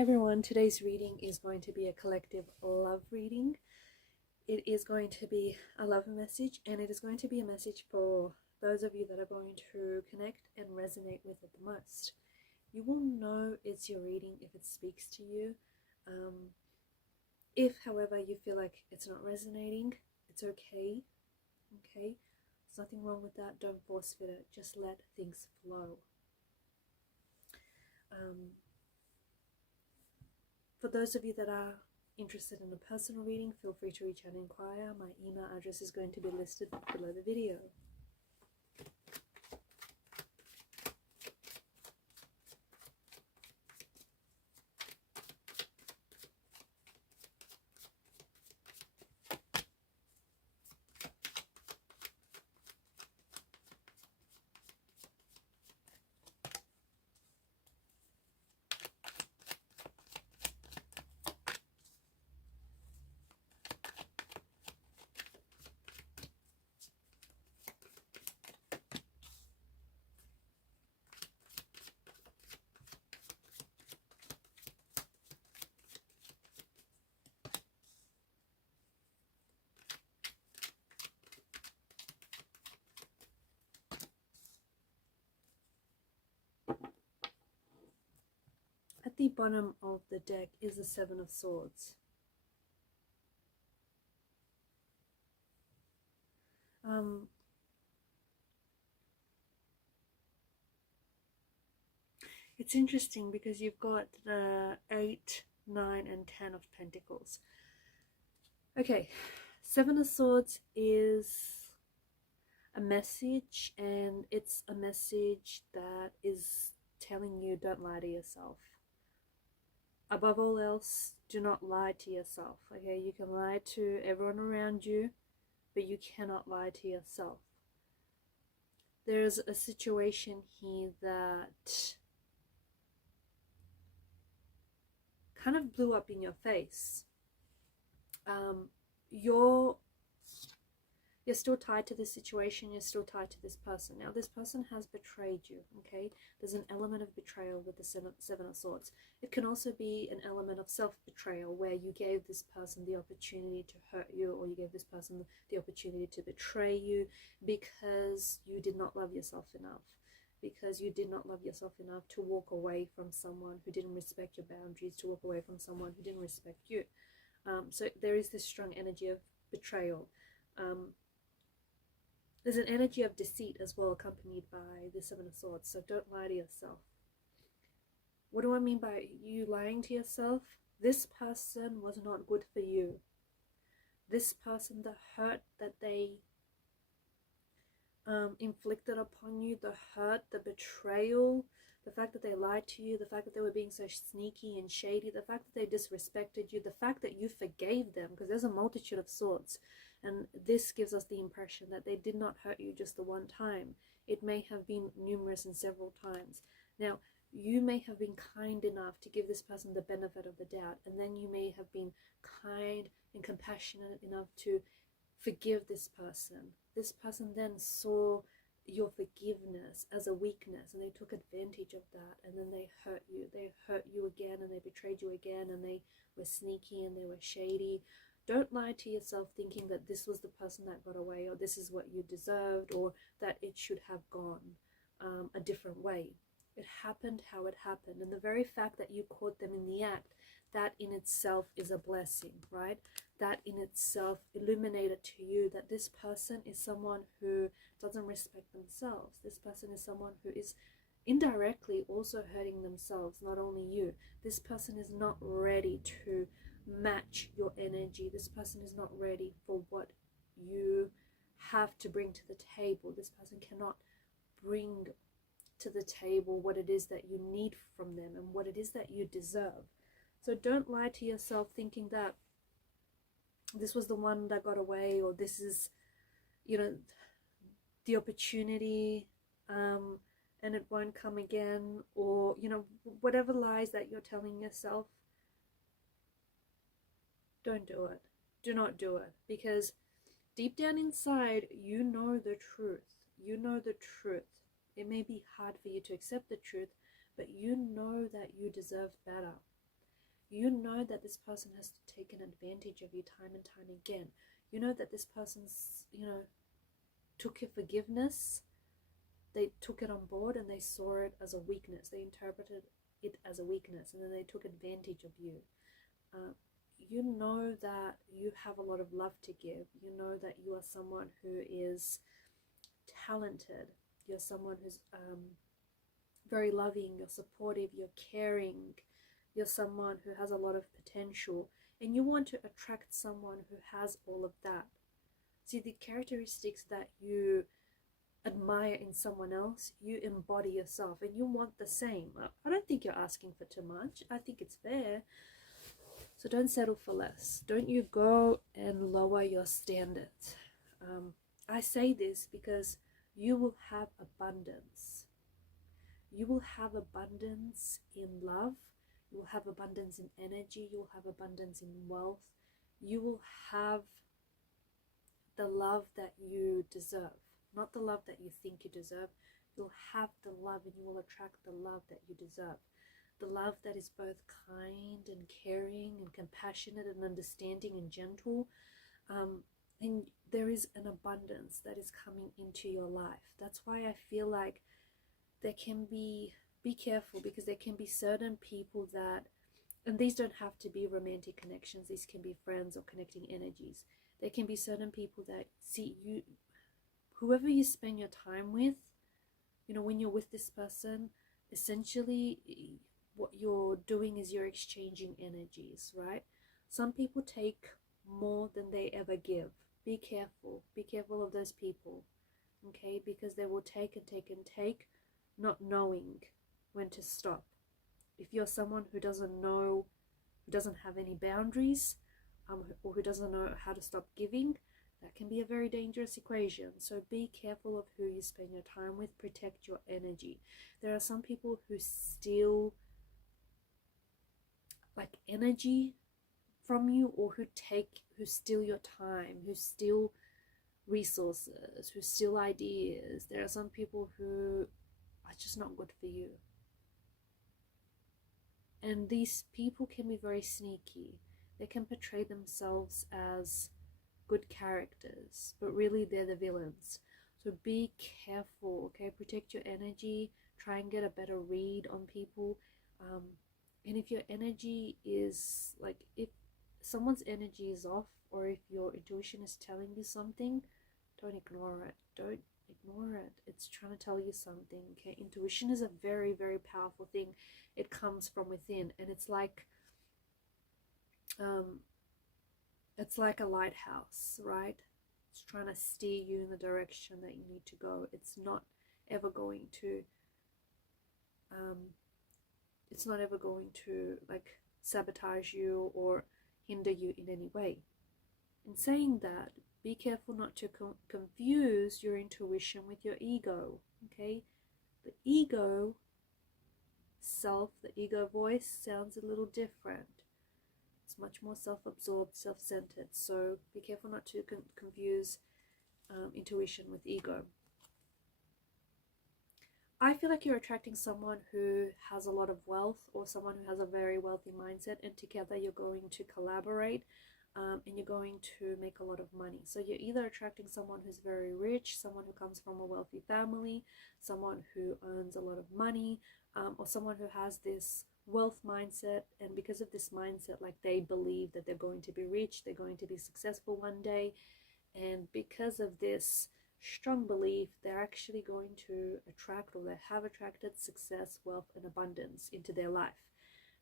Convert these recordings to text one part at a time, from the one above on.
Hi everyone, today's reading is going to be a collective love reading. It is going to be a love message, and it is going to be a message for those of you that are going to connect and resonate with it the most. You will know it's your reading if it speaks to you. If, however, you feel like it's not resonating, it's okay. Okay? There's nothing wrong with that. Don't force fit it. Just let things flow. For those of you that are interested in a personal reading, feel free to reach out and inquire. My email address is going to be listed below the video. At the bottom of the deck is the Seven of Swords. It's interesting because you've got the 8, 9 and 10 of Pentacles. Okay, Seven of Swords is a message, and it's a message that is telling you don't lie to yourself. Above all else, do not lie to yourself. Okay, you can lie to everyone around you, but you cannot lie to yourself. There's a situation here that kind of blew up in your face. You're still tied to this situation, you're still tied to this person. Now, this person has betrayed you, okay? There's an element of betrayal with the Seven of Swords. It can also be an element of self-betrayal, where you gave this person the opportunity to hurt you, or you gave this person the opportunity to betray you because you did not love yourself enough. Because you did not love yourself enough to walk away from someone who didn't respect your boundaries, to walk away from someone who didn't respect you. So there is this strong energy of betrayal. There's an energy of deceit as well, accompanied by the Seven of Swords. So don't lie to yourself. What do I mean by you lying to yourself? This person was not good for you. This person, the hurt that they inflicted upon you, the hurt, the betrayal, the fact that they lied to you, the fact that they were being so sneaky and shady, the fact that they disrespected you, the fact that you forgave them, because there's a multitude of swords. And this gives us the impression that they did not hurt you just the one time. It may have been numerous and several times. Now, you may have been kind enough to give this person the benefit of the doubt, and then you may have been kind and compassionate enough to forgive this person. This person then saw your forgiveness as a weakness, and they took advantage of that, and then they hurt you. They hurt you again, and they betrayed you again, and they were sneaky and they were shady. Don't lie to yourself thinking that this was the person that got away, or this is what you deserved, or that it should have gone a different way. It happened how it happened, and the very fact that you caught them in the act, that in itself is a blessing, right? That in itself illuminated to you that this person is someone who doesn't respect themselves. This person is someone who is indirectly also hurting themselves, not only you. This person is not ready to match your energy. This person is not ready for what you have to bring to the table. This person cannot bring to the table what it is that you need from them and what it is that you deserve. So don't lie to yourself thinking that this was the one that got away, or this is, you know, the opportunity and it won't come again, or, you know, whatever lies that you're telling yourself. Don't do it. Do not do it, because deep down inside, you know the truth. You know the truth. It may be hard for you to accept the truth, but you know that you deserve better. You know that this person has taken advantage of you time and time again. You know that this person's, took your forgiveness, they took it on board and they saw it as a weakness. They interpreted it as a weakness, and then they took advantage of you. You know that you have a lot of love to give. You know that you are someone who is talented. You're someone who's very loving. You're supportive. You're caring. You're someone who has a lot of potential, and you want to attract someone who has all of that. See, the characteristics that you admire in someone else, you embody yourself, and you want the same. I don't think you're asking for too much. I think it's fair. So don't settle for less. Don't you go and lower your standards. I say this because you will have abundance. You will have abundance in love. You will have abundance in energy. You will have abundance in wealth. You will have the love that you deserve, not the love that you think you deserve. You'll have the love, and you will attract the love that you deserve. The love that is both kind and caring and compassionate and understanding and gentle. And there is an abundance that is coming into your life. That's why I feel like there can be careful, because there can be certain people that, and these don't have to be romantic connections, these can be friends or connecting energies. There can be certain people that see you, whoever you spend your time with, when you're with this person, essentially what you're doing is you're exchanging energies, right? Some people take more than they ever give. Be careful. Be careful of those people, okay? Because they will take and take and take, not knowing when to stop. If you're someone who doesn't know, who doesn't have any boundaries, or who doesn't know how to stop giving, that can be a very dangerous equation. So be careful of who you spend your time with. Protect your energy. There are some people who steal like energy from you, or who steal your time, who steal resources, who steal ideas. There are some people who are just not good for you. And these people can be very sneaky. They can portray themselves as good characters, but really they're the villains. So be careful, okay? Protect your energy. Try and get a better read on people. And if your energy is like, if someone's energy is off, or if your intuition is telling you something, don't ignore it. Don't ignore it. It's trying to tell you something, okay? Intuition is a very, very powerful thing. It comes from within, and it's like a lighthouse, right? It's trying to steer you in the direction that you need to go. It's not ever going to like sabotage you or hinder you in any way. In saying that, be careful not to confuse your intuition with your ego, okay? The ego self, the ego voice sounds a little different. It's much more self-absorbed, self-centered. So be careful not to confuse intuition with ego. I feel like you're attracting someone who has a lot of wealth, or someone who has a very wealthy mindset, and together you're going to collaborate, and you're going to make a lot of money. So you're either attracting someone who's very rich, someone who comes from a wealthy family, someone who earns a lot of money, or someone who has this wealth mindset, and because of this mindset, like, they believe that they're going to be rich, they're going to be successful one day, and because of this strong belief, they're actually going to attract, or they have attracted, success, wealth, and abundance into their life.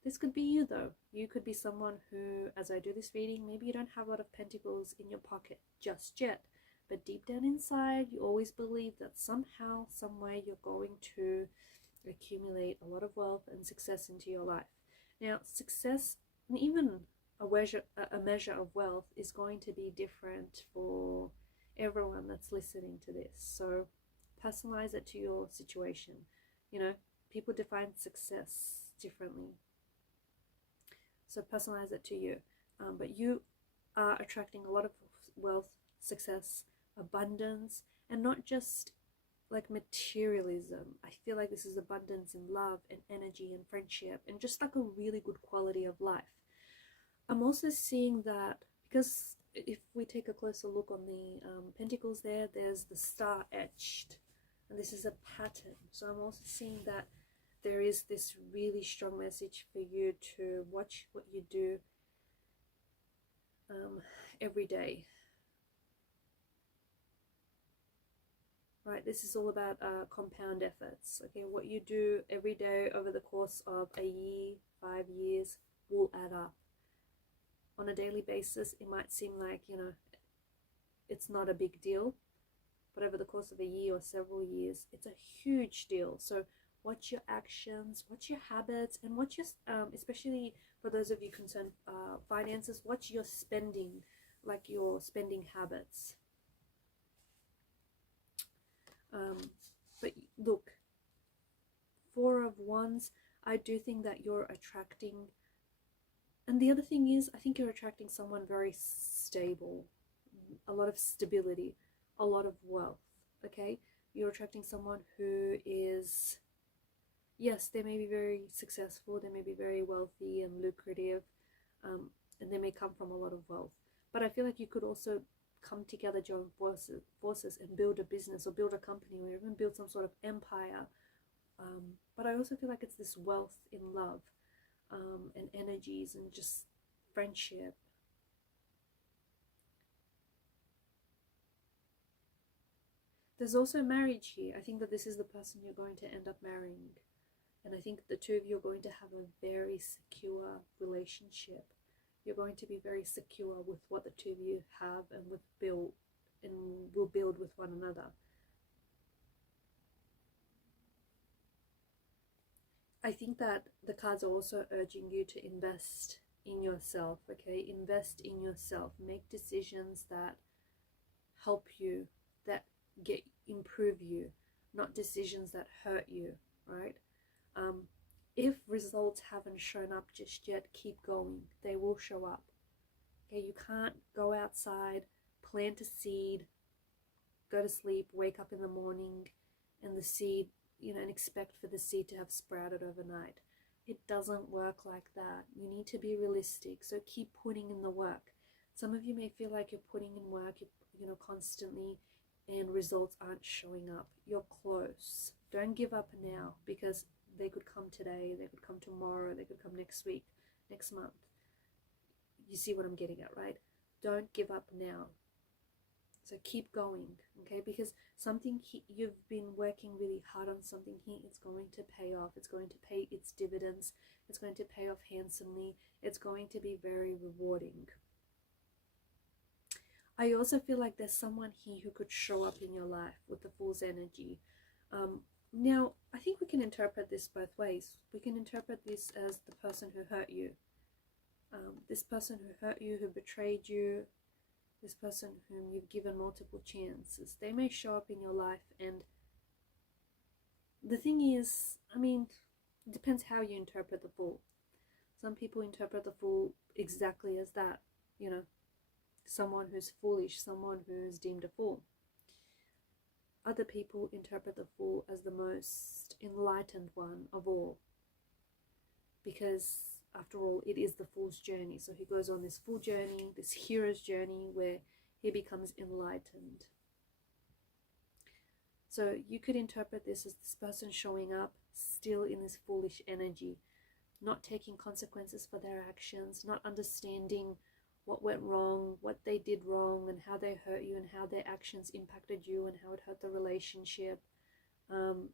This could be you, though. You could be someone who, as I do this reading, maybe you don't have a lot of pentacles in your pocket just yet, but deep down inside, you always believe that somehow, some way, you're going to accumulate a lot of wealth and success into your life. Now, success, and even a measure of wealth, is going to be different for everyone that's listening to this. So personalize it to your situation. People define success differently, so personalize it to you. But you are attracting a lot of wealth, success, abundance, and not just like materialism. I feel like this is abundance in love and energy and friendship, and just like a really good quality of life. I'm also seeing that, because if we take a closer look on the pentacles there's the star etched, and this is a pattern. So I'm also seeing that there is this really strong message for you to watch what you do every day. Right, this is all about compound efforts. Okay, what you do every day over the course of a year, 5 years, will add up. On a daily basis, it might seem like, you know, it's not a big deal, but over the course of a year or several years, it's a huge deal. So watch your actions, watch your habits, and watch your, especially for those of you concerned finances, watch your spending, like your spending habits. But look, Four of Wands, I do think that you're attracting, and the other thing is, I think you're attracting someone very stable, a lot of stability, a lot of wealth. Okay, you're attracting someone who is, yes, they may be very successful, they may be very wealthy and lucrative, and they may come from a lot of wealth, but I feel like you could also come together, join forces and build a business or build a company or even build some sort of empire. But I also feel like it's this wealth in love, and energies and just friendship. There's also marriage here. I think that this is the person you're going to end up marrying, and I think the two of you are going to have a very secure relationship. You're going to be very secure with what the two of you have and will build with one another. I think that the cards are also urging you to invest in yourself, okay? Invest in yourself. Make decisions that help you, that improve you, not decisions that hurt you, right? If results haven't shown up just yet, keep going. They will show up. Okay, you can't go outside, plant a seed, go to sleep, wake up in the morning, and the seed, you know, and expect for the seed to have sprouted overnight. It doesn't work like that. You need to be realistic. So keep putting in the work. Some of you may feel like you're putting in work, you know, constantly, and results aren't showing up. You're close. Don't give up now, because they could come today, they could come tomorrow, they could come next week, next month. You see what I'm getting at, right? Don't give up now. So keep going, okay? Because something you've been working really hard on something here, it's going to pay off. It's going to pay its dividends. It's going to pay off handsomely. It's going to be very rewarding. I also feel like there's someone here who could show up in your life with the Fool's energy. Now, I think we can interpret this both ways. We can interpret this as the person who hurt you. This person who hurt you, who betrayed you, this person whom you've given multiple chances. They may show up in your life, and the thing is, I mean, it depends how you interpret the Fool. Some people interpret the Fool exactly as that, you know, someone who's foolish, someone who's deemed a fool. Other people interpret the Fool as the most enlightened one of all, because after all, it is the Fool's journey. So he goes on this Fool journey, this hero's journey, where he becomes enlightened. So you could interpret this as this person showing up still in this foolish energy, not taking consequences for their actions, not understanding what went wrong, what they did wrong, and how they hurt you, and how their actions impacted you, and how it hurt the relationship, and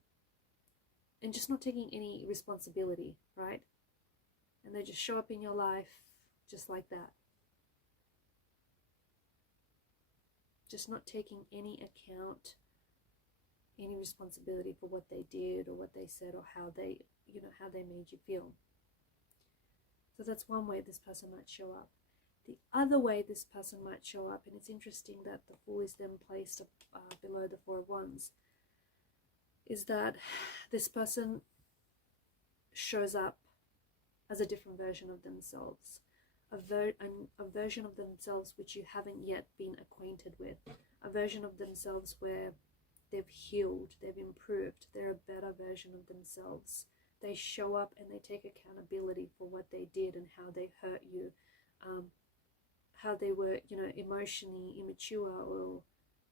just not taking any responsibility, right? And they just show up in your life just like that. Just not taking any account, any responsibility for what they did or what they said or how they, you know, how they made you feel. So that's one way this person might show up. The other way this person might show up, and it's interesting that the Fool is then placed below the Four of Wands, is that this person shows up as a different version of themselves, a version of themselves which you haven't yet been acquainted with, a version of themselves where they've healed, they've improved, they're a better version of themselves. They show up and they take accountability for what they did and how they hurt you. how they were, you know, emotionally immature or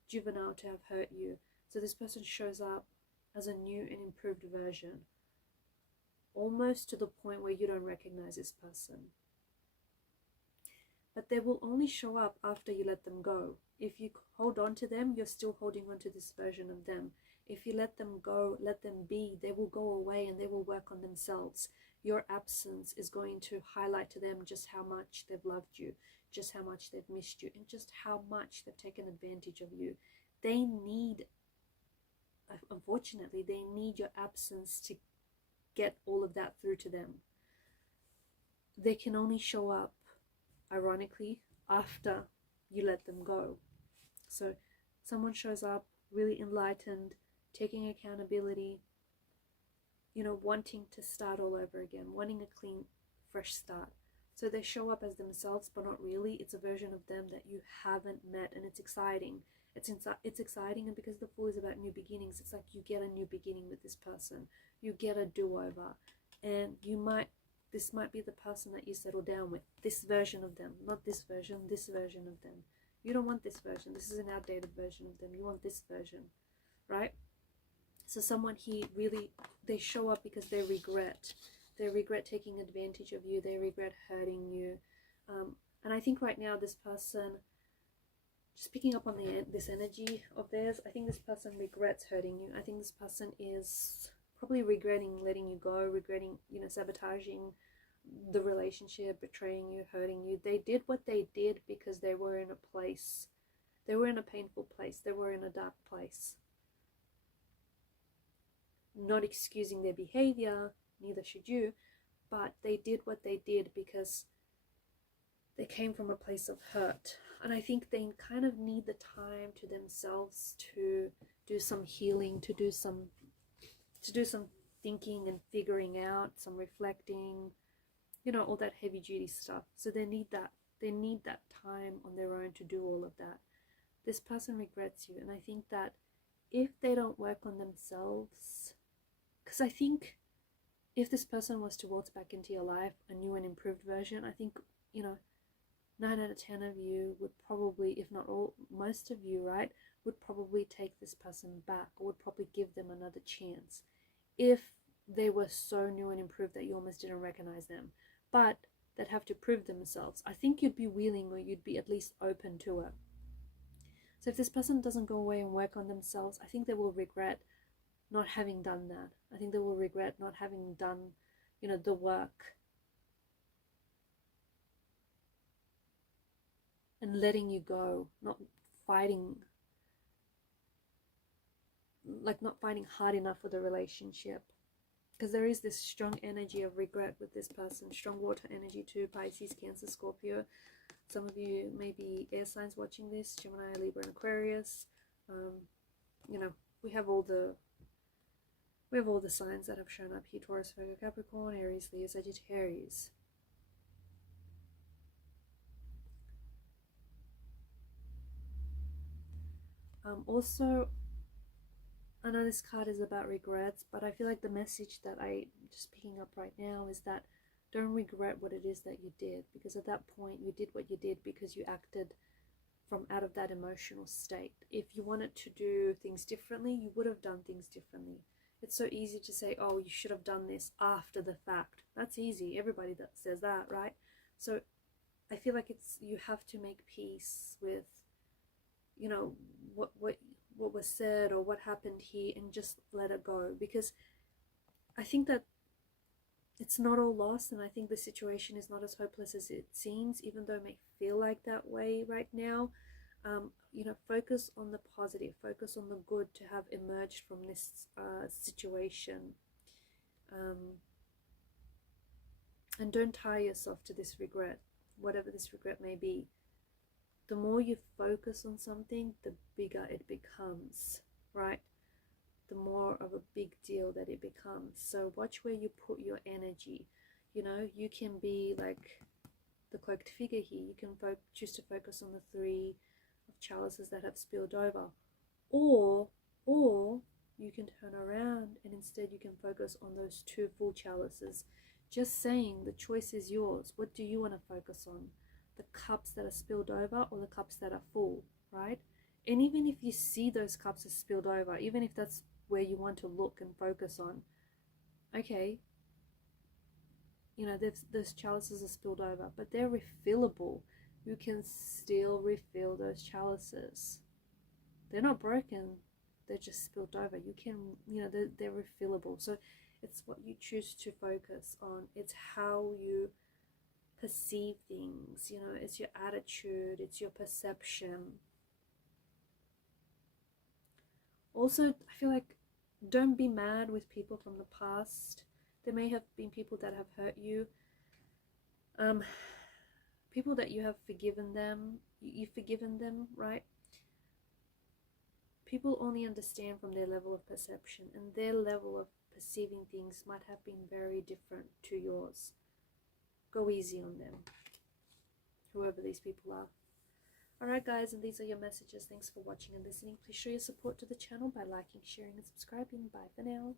juvenile to have hurt you. So this person shows up as a new and improved version, almost to the point where you don't recognize this person. But they will only show up after you let them go. If you hold on to them, you're still holding on to this version of them. If you let them go, let them be, they will go away and they will work on themselves. Your absence is going to highlight to them just how much they've loved you, just how much they've missed you, and just how much they've taken advantage of you. They need, unfortunately, they need your absence to get all of that through to them. They can only show up, ironically, after you let them go. So someone shows up really enlightened, taking accountability, you know, wanting to start all over again, wanting a clean, fresh start. So they show up as themselves, but not really. It's a version of them that you haven't met, and it's exciting. It's exciting, and because the Fool is about new beginnings, it's like you get a new beginning with this person. You get a do-over, and this might be the person that you settle down with. This version of them, not this version of them. You don't want this version. This is an outdated version of them. You want this version, right? So someone here really, they show up because they regret. They regret taking advantage of you. They regret hurting you. And I think right now this person, just picking up on this energy of theirs, I think this person regrets hurting you. I think this person is probably regretting letting you go, regretting, you know, sabotaging the relationship, betraying you, hurting you. They did what they did because they were in a place. They were in a painful place. They were in a dark place. Not excusing their behavior, neither should you, but they did what they did because they came from a place of hurt. And I think they kind of need the time to themselves to do some healing, to do some thinking and figuring out, some reflecting, you know, all that heavy duty stuff. So they need that time on their own to do all of that. This person regrets you, and I think that if they don't work on themselves, because I think if this person was to waltz back into your life, a new and improved version, I think, you know, 9 out of 10 of you would probably, if not all, most of you, right, would probably take this person back, or would probably give them another chance if they were so new and improved that you almost didn't recognize them. But they'd have to prove themselves. I think you'd be willing, or you'd be at least open to it. So if this person doesn't go away and work on themselves, I think they will regret not having done that. I think they will regret not having done, you know, the work and letting you go, not fighting hard enough for the relationship. Because there is this strong energy of regret with this person, strong water energy too, Pisces, Cancer, Scorpio. Some of you may be air signs watching this, Gemini, Libra, and Aquarius. You know, we have all the signs that have shown up here: Taurus, Virgo, Capricorn, Aries, Leo, Sagittarius. Also, I know this card is about regrets, but I feel like the message that I'm just picking up right now is that don't regret what it is that you did, because at that point you did what you did because you acted from out of that emotional state. If you wanted to do things differently, you would have done things differently. It's so easy to say, oh, you should have done this after the fact. That's easy. Everybody that says that, right? So I feel like you have to make peace with, you know, what was said or what happened here, and just let it go, because I think that it's not all lost, and I think the situation is not as hopeless as it seems, even though it may feel like that way right now. You know, focus on the positive, focus on the good to have emerged from this situation, and don't tie yourself to this regret, whatever this regret may be. The more you focus on something, the bigger it becomes, right? The more of a big deal that it becomes. So watch where you put your energy. You know, you can be like the cloaked figure here. You can choose to focus on the 3 of chalices that have spilled over. Or you can turn around and instead you can focus on those 2 full chalices. Just saying, the choice is yours. What do you want to focus on? the cups that are spilled over or the cups that are full, right? And even if you see those cups as spilled over, even if that's where you want to look and focus on, okay, you know, those chalices are spilled over, but they're refillable. You can still refill those chalices. They're not broken, they're just spilled over. You can, you know, they're refillable. So it's what you choose to focus on. It's how you perceive things, you know, it's your attitude, it's your perception. Also, I feel like don't be mad with people from the past. There may have been people that have hurt you, people that you have forgiven them, you've forgiven them, right? People only understand from their level of perception, and their level of perceiving things might have been very different to yours. Go easy on them, whoever these people are. Alright guys, and these are your messages. Thanks for watching and listening. Please show your support to the channel by liking, sharing and subscribing. Bye for now.